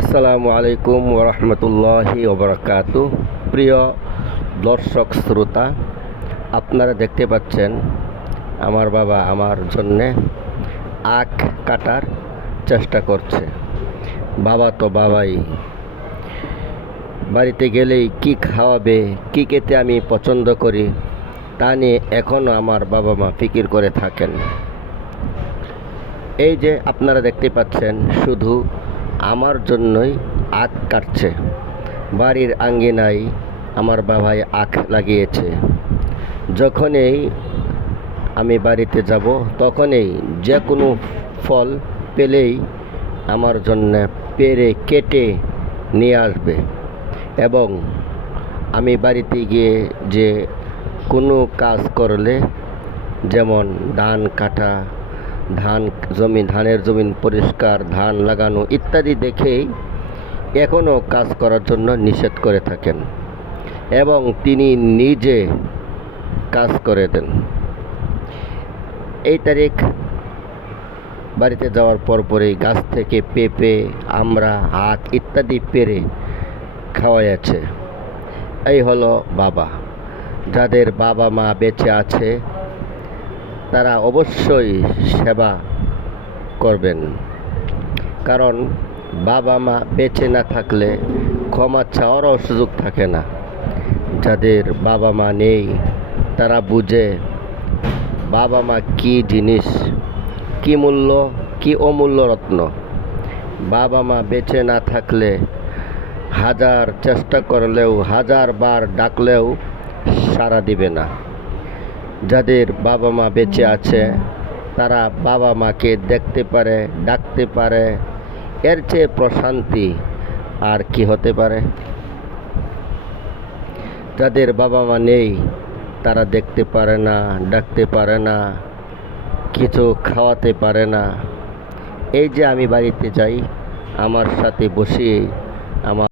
আসসালামু আলাইকুম ওরহমতুল্লাহি ওবরাকাত। প্রিয় দর্শক শ্রোতা, আপনারা দেখতে পাচ্ছেন আমার বাবা আমার জন্যে আখ কাটার চেষ্টা করছে। বাবা তো বাবাই। বাড়িতে গেলেই কি খাওয়াবে, কি খেতে আমি পছন্দ করি, তা নিয়ে এখনও আমার বাবা মা ফিকির করে থাকেন। এই যে আপনারা দেখতে পাচ্ছেন, শুধু আমার জন্যই আখ কাটছে। বাড়ির আঙ্গিনায় আমার বাবাই আখ লাগিয়েছে। যখনই আমি বাড়িতে যাব, তখনই যে কোনো ফল পেলেই আমার জন্য পেরে কেটে নিয়ে আসবে। এবং আমি বাড়িতে গিয়ে যে কোনো কাজ করলে, যেমন ধান কাটা ধান জমি, ধানের জমিন পরিষ্কার, ধান লাগানো ইত্যাদি দেখেই এখনও কাজ করার জন্য নিষেধ করে থাকেন এবং তিনি নিজে কাজ করে দেন। এই তারিখ বাড়িতে যাওয়ার পর পরেই গাছ থেকে পেঁপে আমরা আখ ইত্যাদি পেরে খাওয়াইয়াছে। এই হলো বাবা। যাদের বাবা মা বেঁচে আছে তারা অবশ্যই সেবা করবেন। কারণ বাবা মা বেঁচে না থাকলে ক্ষমা চাওয়ারও সুযোগ থাকে না। যাদের বাবা মা নেই, তারা বুঝে বাবা মা কী জিনিস, কী মূল্য, কী অমূল্য রত্ন। বাবা মা বেঁচে না থাকলে হাজার চেষ্টা করলেও হাজার বার ডাকলেও সাড়া দিবে না। যাদের বাবা মা বেঁচে আছে, তারা বাবা মাকে দেখতে পারে, ডাকতে পারে। এর চেয়ে প্রশান্তি আর কি হতে পারে? যাদের বাবা মা নেই, তারা দেখতে পারে না, ডাকতে পারে না, কিছু খাওয়াতে পারে না। এই যে আমি বাড়িতে যাই, আমার সাথে বসে আমার